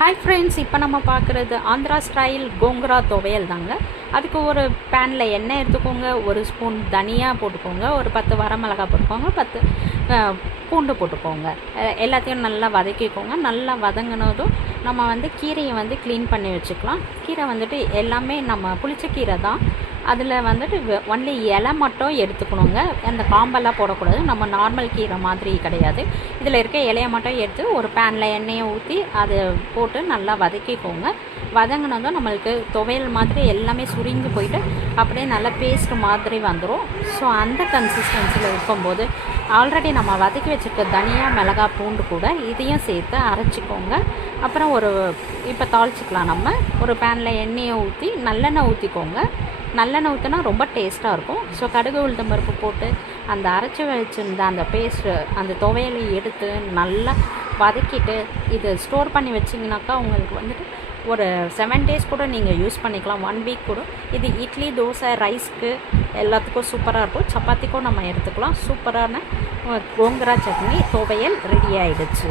Hi friends, இப்போ நம்ம பார்க்குறது ஆந்திரா ஸ்டைல் கோங்குரா துவையல் தாங்க. அதுக்கு ஒரு பேனில் எண்ணெய் எடுத்துக்கோங்க, ஒரு ஸ்பூன் தனியாக போட்டுக்கோங்க, ஒரு 10 வரமிளகா போட்டுக்கோங்க, 10 பூண்டு போட்டுக்கோங்க. எல்லாத்தையும் நல்லா வதக்கிக்கோங்க. நல்லா வதங்கினதும் நம்ம கீரையை க்ளீன் பண்ணி வச்சுக்கலாம். கீரை எல்லாமே நம்ம புளிச்ச கீரை தான். அதில் ஒன்லி இலை மட்டும் எடுத்துக்கணுங்க. அந்த காம்பெல்லாம் போடக்கூடாது. நம்ம நார்மல் கீரை மாதிரி கிடையாது. இதில் இருக்க இலையை மட்டும் எடுத்து ஒரு பேனில் எண்ணெயை ஊற்றி அதை போட்டு நல்லா வதக்கிக்கோங்க. வதங்கினதும் நம்மளுக்கு துவையல் மாதிரி எல்லாமே சுருங்கி போயிட்டு அப்படியே நல்லா பேஸ்ட் மாதிரி வந்துடும். ஸோ அந்த கன்சிஸ்டன்சியில் இருக்கும்போது ஆல்ரெடி நம்ம வதக்கி வச்சுருக்க தனியா மிளகா பூண்டு கூட இதையும் சேர்த்து அரைச்சிக்கோங்க. அப்புறம் இப்போ தாளிச்சிக்கலாம். நம்ம ஒரு பேனில் எண்ணெயை ஊற்றி நல்லெண்ணெய் ஊற்றிக்கோங்க. நல்லெண்ணெய் ஊற்றினா ரொம்ப டேஸ்ட்டாக இருக்கும். ஸோ கடுகு உளுத்தம் பருப்பு போட்டு அந்த அரைச்சி வச்சுருந்த அந்த பேஸ்ட்டு அந்த துவையலை எடுத்து நல்லா வதக்கிட்டு இது ஸ்டோர் பண்ணி வச்சிங்கனாக்கா உங்களுக்கு ஒரு 7 days கூட நீங்கள் யூஸ் பண்ணிக்கலாம், 1 week கூட. இது இட்லி, தோசை, ரைஸ்க்கு எல்லாத்துக்கும் சூப்பராக இருக்கும். சப்பாத்திக்கும் நம்ம எடுத்துக்கலாம். சூப்பரான கோங்குரா சட்னி துவையல் ரெடி ஆகிடுச்சு.